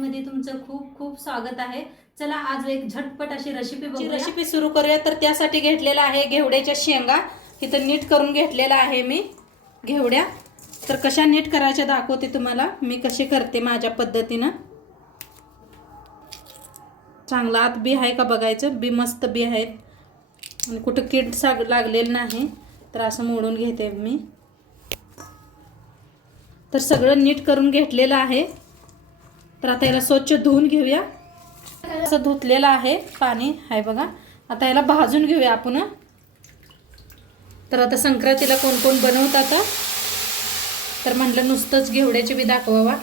मध्ये तुमचं खूप खूप स्वागत आहे। चला आज एक झटपट अशी रेसिपी सुरू करूया। तर त्यासाठी घेतलेला आहे घेवड्याच्या शेंगा। इथं नीट करून घेतलेला आहे मी घेवड्या। तर कशा नीट करायच्या दाखवते तुम्हाला मी कशी करते माझ्या पद्धतीने। चांगला आत बी आहे का बघायचं, बी मस्त बी आहेत आणि कुठं कीड लागलेलं नाही। तर असं मोडून घेते मी। तर सगळं नीट करून घेतलेलं आहे। तर आता याला स्वच्छ धुवून घेऊया। असं धुतलेलं आहे, पाणी आहे बघा। आता याला भाजून घेऊया आपण। तर आता संक्रांतीला कोण कोण बनवतात, तर म्हटलं नुसतंच घेवड्याची बी दाखवावा।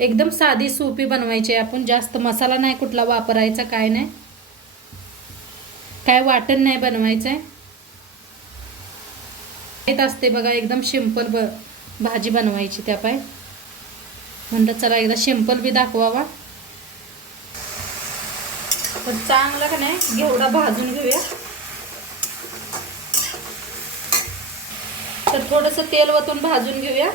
एकदम साधी सोपी बनवायची आहे आपण, जास्त मसाला नाही कुठला वापरायचा, काय नाही, काय वाटण नाही बनवायचं आहे। येत असते बघा एकदम सिंपल भाजी बनवायची। त्या पाय म्हणलं चला एकदा सिंपल बी दाखवावा। पण चांगलं का नाही घेवडा भाजून घेऊया। तर थोडंसं तेल वतून भाजून घेऊया।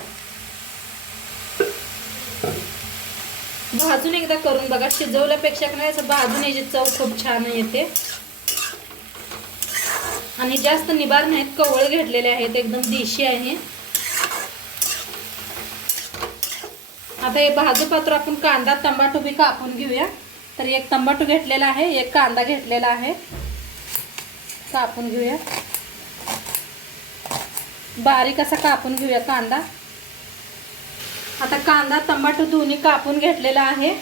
भाजून एकदा करून बघा, शिजवल्यापेक्षा नाही असं भाजून याची चव खूप छान येते। आणि जास्त निबार नाहीत, कवळे घेतलेले आहेत, एकदम देशी आहे। आता हे भाजू पात्र आपण कांदा टमाटो बी कापून घेऊया। तर एक टमाटो घेतलेला आहे, एक कांदा घेतलेला आहे, कापून घेऊया। बारीक असा कापून घेऊया कांदा। आता कांदा टमाटो दोन्ही कापून घेतलेला आहे।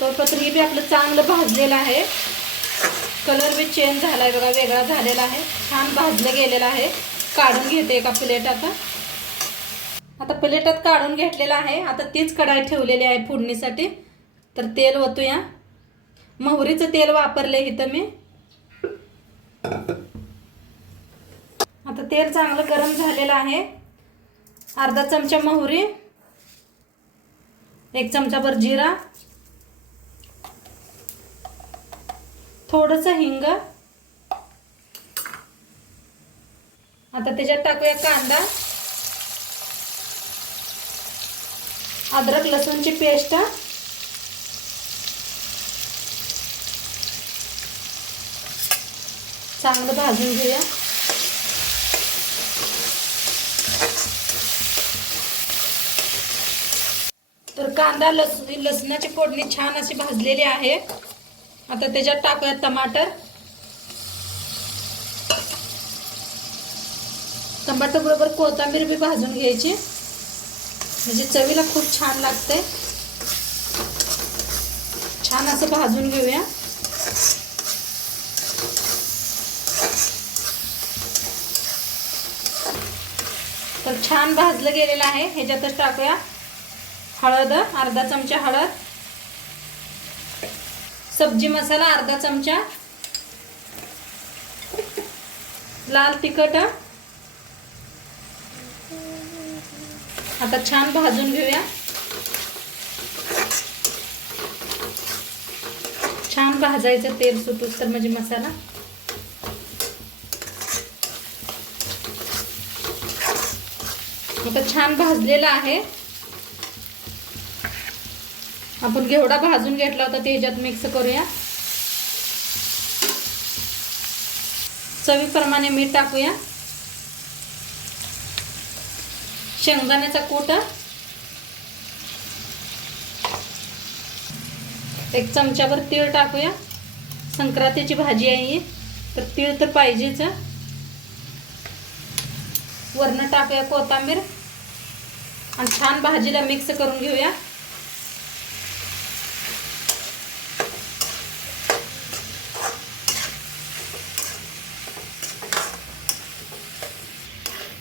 तो पत्री बी आपलं चांगलं भाजलेलं आहे। कलर बी चेंज झालाय बघा, वेगळा झालेला आहे, छान भाजलं गेलेलं आहे। काढून घेते एका प्लेटात। आता प्लेटात काढून घेतलेला आहे। आता तीच कढाई ठेवलेली आहे फोडणीसाठी। तर तेल ओतूया। मोहरीचं तेल वापरले इथं मी। आता तेल चांगलं गरम झालेलं आहे। अर्धा चमचा मोहरी, एक चमचाभर जिरा, थोडंसं हिंग। आता त्याच्यात टाकूया कांदा, अद्रक लसूणची पेस्ट, चांगलं भाजून घेऊया। तर कांदा लसणाची फोडणी छान अशी भाजलेली आहे। आता त्याच्यात टाकूया टमाटर। टमाटर बरोबर कोथिंबीर बी भाजून घ्यायची, म्हणजे चवीला खूप छान लागते। छान असं भाजून घेऊया। तर छान भाजलं गेलेलं आहे। ह्याच्यातच टाकूया हळद, अर्धा चमचा हळद, सब्जी मसाला अर्धा चमचा, लाल तिखट। आता छान भाजून घेऊया। छान भाजायचं, तेल सुटूस तर म्हणजे मसाला। आता छान भाजलेला आहे। आपण घेवडा भाजून घेतला होता ते ह्याच्यात मिक्स करूया। चवीप्रमाणे मीठ टाकूया, शेंगदाण्याचा कूट, एक चमचाभर तीळ टाकूया। संक्रांतीची भाजी आहे ही, तर तीळ तर पाहिजेच। वरनं टाकूया कोथिंबीर आणि छान भाजीला मिक्स करून घेऊया।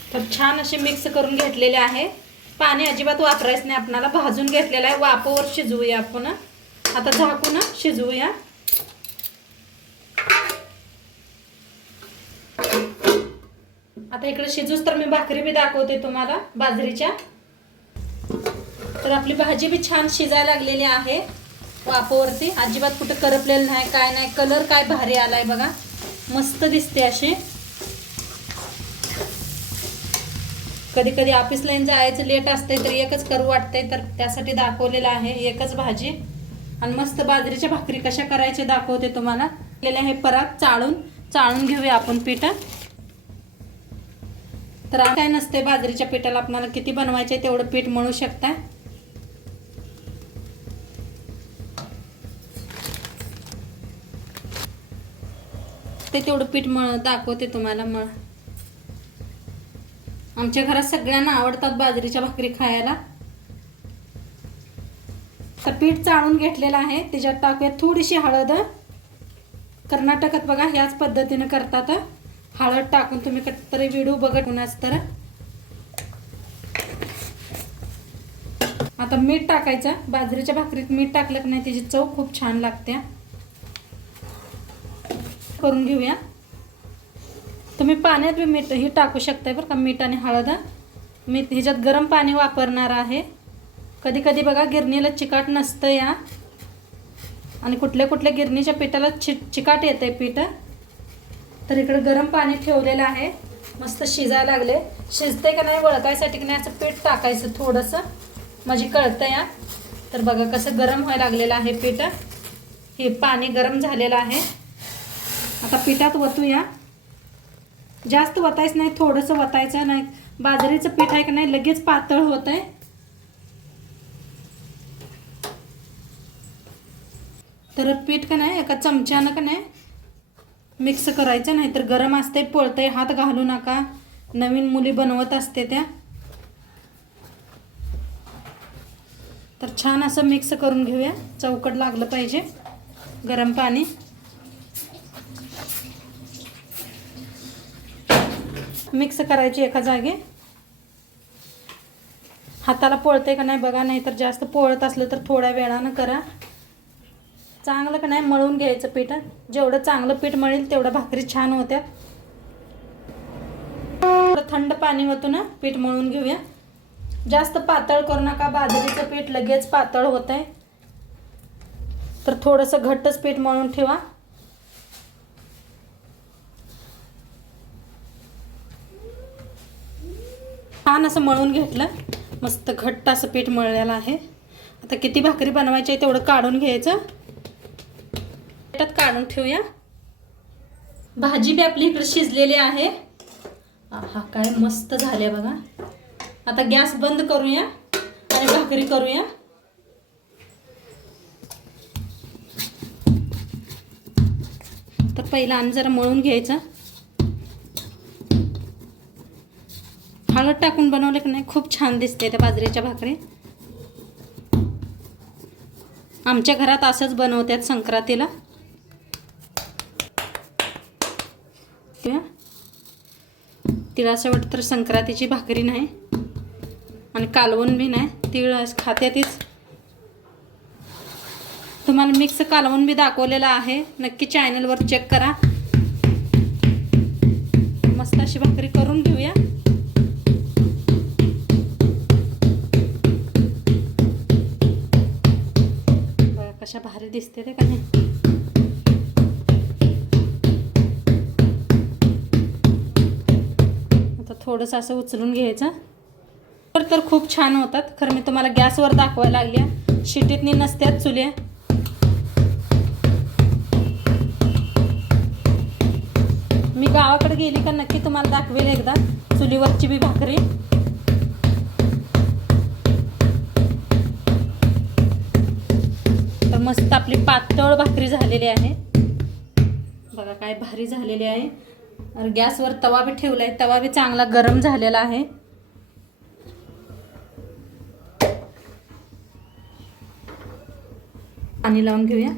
तर छान असे मिक्स करून घेतलेले आहे। पाणी अजिबात वापरायचं नाही आपल्याला, भाजून घेतलेलं आहे। वाफेवर शिजवूया आपण। आता झाकून शिजवूया। आता इकडे शिजूस तर मी भाकरी बी दाखवते तुम्हाला बाजरीच्या। तर आपली भाजी बी छान शिजायला लागलेली आहे वाफेवरती, अजिबात कुठे करपलेलं नाही, काय नाही। कलर काय भारी आलाय बघा, मस्त दिसते अशी। कधी कधी ऑफिसला जायचं लेट असते तर एकच करू वाटते, तर त्यासाठी दाखवलेलं आहे एकच भाजी. आणि मस्त बाजरीच्या भाकरी कशा करायच्या दाखवते तुम्हाला. केलेले आहे परत चाळून घेऊया आपण पीठ. तर काय नसते बाजरीच्या पिठाला, आपल्याला किती बनवायचे तेवढं पीठ मळू शकता. ते तेवढं पीठ दाखवते तुम्हाला. आमच्या घरात सगळ्यांना आवडतात बाजरीच्या भाकरी खायला. तर पीठ चाळून घेतलेलं आहे, त्याच्यात टाकूया थोडीशी हळद. कर्नाटकात बघा ह्याच पद्धतीने करतात, हळद टाकून. तुम्ही कधीतरी व्हिडिओ बघत कुणाच तर. आता मीठ टाकायचं. बाजरीच्या भाकरीत मीठ टाकलं की नाही त्याची चव खूप छान लागते. करून घेऊया. तुम्ही पाण्यात बी मीठ ही टाकू शकताय बरं का, मीठ आणि हळद. मी ह्याच्यात गरम पाणी वापरणार आहे. कधी कधी बघा गिरणीला चिकाट नसतं या, आणि कुठल्या गिरणीच्या पिठाला चिकाट येते पीठ. तर इकडे गरम पाणी ठेवलेलं आहे, मस्त शिजायला लागले. शिजते का नाही वळकायसाठी की नाही असं पीठ टाकायचं थोडंसं, म्हणजे कळतं या. तर बघा कसं गरम व्हायला लागलेलं आहे पीठ. हे पाणी गरम झालेलं आहे. आता पिठात वतूया. जास्त वतायचं नाही, थोडंसं वतायचं. नाही बाजरीचं पीठ आहे का नाही लगेच पातळ होत आहे. तर पीठ का नाही एका चमच्यानं का नाही मिक्स करायचं, नाही तर गरम असते पोळतंय. हात घालू नका, नवीन मुली बनवत असते त्या. तर छान असं मिक्स करून घेऊया. चौकट लागलं पाहिजे. गरम पाणी मिक्स करायची एका जागी. हाताला पोळते का नाही बघा, नाही तर जास्त पोळत असलं तर थोड्या वेळानं करा. चांगलं का नाही मळून घ्यायचं पीठ. जेवढं चांगलं पीठ मळेल तेवढं भाकरी छान होत्या. थंड पाणी होतं ना, पीठ मळून घेऊया. जास्त पातळ करू नका, बाजरीचं पीठ लगेच पातळ होत आहे. तर थोडंसं घट्टच पीठ मळून ठेवा. छान असं मळून घेतलं, मस्त घट्ट असं पीठ मळलेलं आहे. आता किती भाकरी बनवायची आहे तेवढं काढून घ्यायचं, प्लेटात काढून ठेवूया. भाजी बी आपली इकडे शिजलेली आहे. हा काय मस्त झाले बघा. आता गॅस बंद करूया आणि भाकरी करूया. तर पहिला आणि जरा मळून घ्यायचं. हळद टाकून बनवले की नाही खूप छान दिसते त्या बाजरीच्या भाकरी. आमच्या घरात असंच बनवतात संक्रांतीला. तिळासवट तर संक्रांतीची भाकरी नाही आणि कालवण बी नाही, तिळ खात्यातच. तुम्हाला मिक्स कालवण बी दाखवलेलं आहे, नक्की चॅनलवर चेक करा. मस्त अशी भाकरी करून घेऊया. बघा कशा भारी दिसते ते का नाही. आता थोडंसं असं उचलून घ्यायचं. तर खूप छान होतात. खरं मी तुम्हाला गॅसवर दाखवायला लागल्या, शिटीतनी नसत्यात चुल्या. मी गावाकडे गेली का नक्की तुम्हाला दाखवेल एकदा चुलीवरची बी भाकरी. तर मस्त आपली पातळ भाकरी झालेली आहे बघा, काय भारी झालेली आहे. आणि गॅसवर तवा बी ठेवलाय, तवा बी चांगला गरम झालेला आहे. पाणी लावून घेऊया.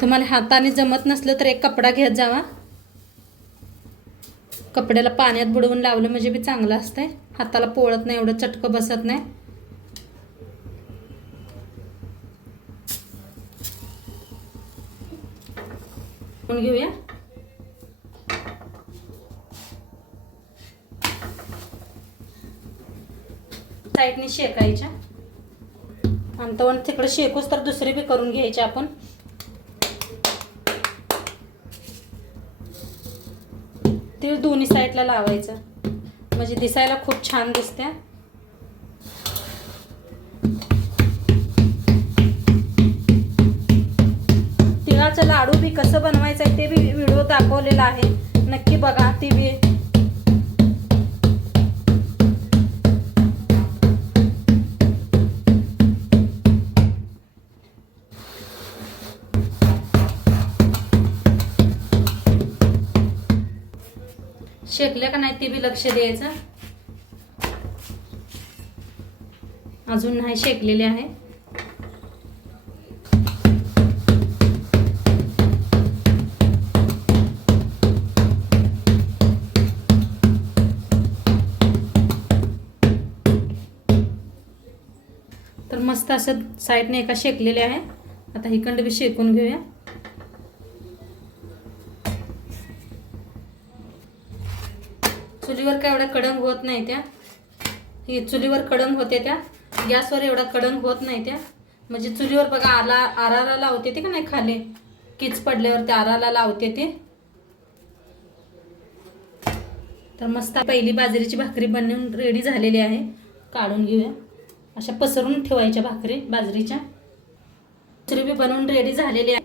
तुम्हाला हाताने जमत नसलं तर एक कपडा घेत जावा. कपड्याला पाण्यात बुडवून लावलं म्हणजे बी चांगलं असतंय. हाताला पोळत नाही, एवढं चटकं बसत नाही. घेऊया. साईडने शेकायच्या आणि तवण तिकडे शेकूच तर दुसरी बी करून घ्यायची आपण. तीळ दोन्ही साईडला लावायचं म्हणजे दिसायला खूप छान दिसते. तिळाचं लाडू बी कसं बनवायचं आहे ते बी व्हिडिओ दाखवलेला आहे, नक्की बघा ती बी. शेकल्या का नाही ते बी लक्ष द्यायचं. अजून नाही शेकलेले आहे. तर मस्त असं साईडने एका शेकलेले आहे. आता हिकंड बी शेकून घेऊया. चुलीवर काय एवढा कडंग होत नाही त्या. ही चुलीवर कडंग होते त्या, गॅसवर एवढा कडंग होत नाही त्या. म्हणजे चुलीवर बघा आराला लावते ते का नाही, खाली कीच पडल्यावर ते आराला लावते ते. तर मस्त पहिली बाजरीची भाकरी बनवून रेडी झालेली आहे. काढून घेऊया. अशा पसरून ठेवायच्या भाकरी बाजरीच्या. दुसरी बी बनवून रेडी झालेली आहे.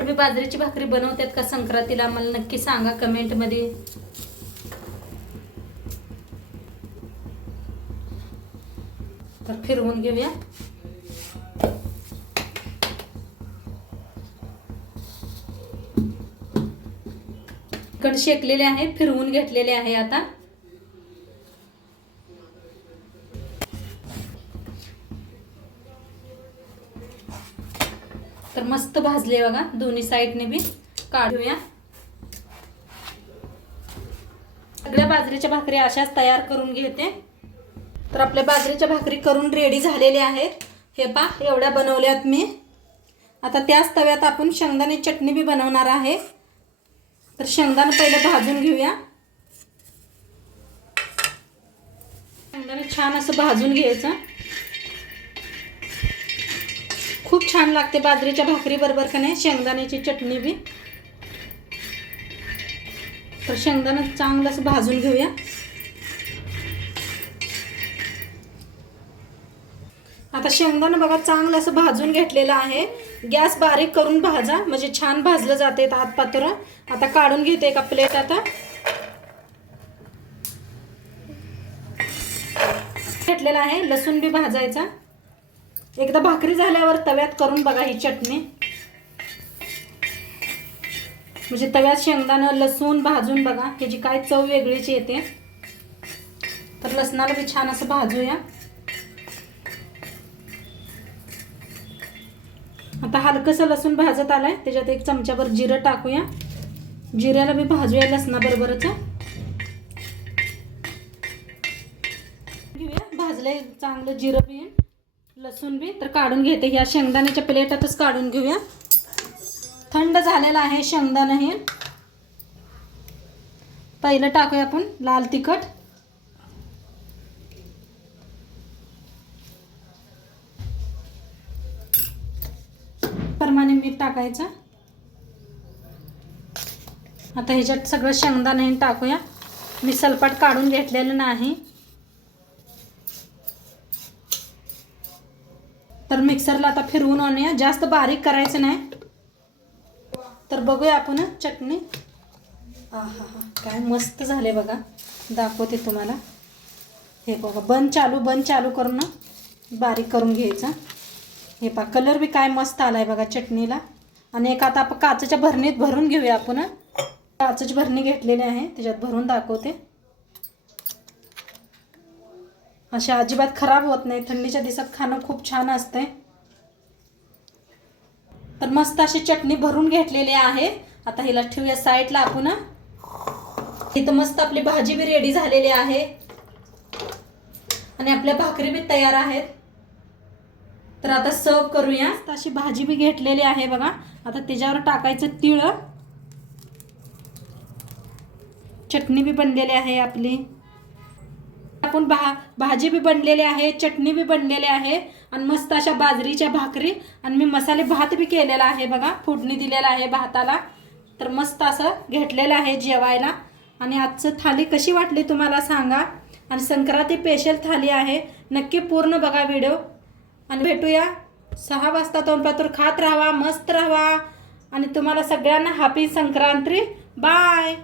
बी बाजरीची भाकरी बनवतात का संक्रांतीला, मला नक्की सांगा कमेंट मध्ये. तर फिरवून घेऊया. कण शेकलेले आहे, फिरवून घेतलेले आहे. आता तर मस्त भाजले बघा दोन्ही साईडने बी. काढूया. सगळ्या बाजरीच्या भाकरी अशाच तयार करून घेते. तर आपल्या बाजरीच्या भाकरी करून रेडी झालेल्या आहेत. हे पा एवढ्या बनवल्यात मी. आता त्याच तव्यात आपण शेंगदाणे चटणी बी बनवणार आहे. तर शेंगदाणे पहिले भाजून घेऊया. शेंगदाणे छान असं भाजून घ्यायचं. खूप छान लागते बाजरीच्या भाकरी बरोबर का नाही शेंगदाण्याची चटणी बी. तर शेंगदाणा चांगलं असं भाजून घेऊया. आता शेंगदाणा बघा चांगलं असं भाजून घेतलेलं आहे. गॅस बारीक करून भाजा म्हणजे छान भाजलं जाते आत पात्र. आता काढून घेते एका प्लेट. आता घेतलेला आहे. लसूण बी भाजायचा. एकदा भाकरी झाल्यावर तव्यात करून बघा ही चटणी. म्हणजे तव्यात शेंगदाणा लसूण भाजून बघा त्याची काय चव वेगळीच येते. तर लसणाला बी छान असं भाजूया. आता हलकसं लसूण भाजत आलाय, त्याच्यात एक चमचाभर जिरं टाकूया. जिऱ्याला बी भाजूया लसणाबरोबरच. घेऊया भाजले चांगलं जिरं बी लसूण बी. तर काढून घेते. ह्या शेंगदाण्याच्या प्लेटातच काढून घेऊया. थंड झालेला आहे शेंगदाणा हे. पहिलं टाकूया आपण लाल तिखट. प्रमाणे मीठ टाकायचं. आता ह्याच्यात सगळं शेंगदाणा हे टाकूया. मी सलपाट काढून घेतलेलं नाही. तर मिक्सरला आता फिरवून आणूया. जास्त बारीक करायचं नाही. तर बघूया आपण चटणी. आहा काय मस्त झाले बघा. दाखवते तुम्हाला. हे बघा बंद चालू करून बारीक करून घ्यायचं. हे पहा कलर बी काय मस्त आलाय बघा चटणीला. आणि एक आता आपण काचेच्या भरणीत भरून घेऊया. आपण काचेची भरणी घेतलेली आहे त्याच्यात भरून दाखवते. अशा अजिबात खराब होत नाही. थंडीच्या दिवसात खाणं खूप छान असते. तर मस्त अशी चटणी भरून घेतलेली आहे. आता हिला ठेवूया साईडला आपण. इथं मस्त आपली भाजी बी रेडी झालेली आहे आणि आपल्या भाकरी बी तयार आहेत. तर आता सर्व करूया. अशी भाजी बी घेतलेली आहे बघा. आता त्याच्यावर टाकायचं तीळ. चटणी बी बनलेली आहे आपली. आपण भाजी बी बनलेली आहे, चटणी बी बनलेली आहे. आणि मस्त अशा बाजरीच्या भाकरी आणि मी मसाले भात बी केलेला आहे बघा, फोडणी दिलेला आहे भाताला. तर मस्त असं घेतलेलं आहे जेवायला. आणि आजचं थाली कशी वाटली तुम्हाला सांगा. आणि संक्रांती स्पेशल थाली आहे, नक्की पूर्ण बघा व्हिडिओ. आणि भेटूया 6 वाजता. तोंडपातूर खात राहा, मस्त राहा आणि तुम्हाला सगळ्यांना हॅपी संक्रांती. बाय.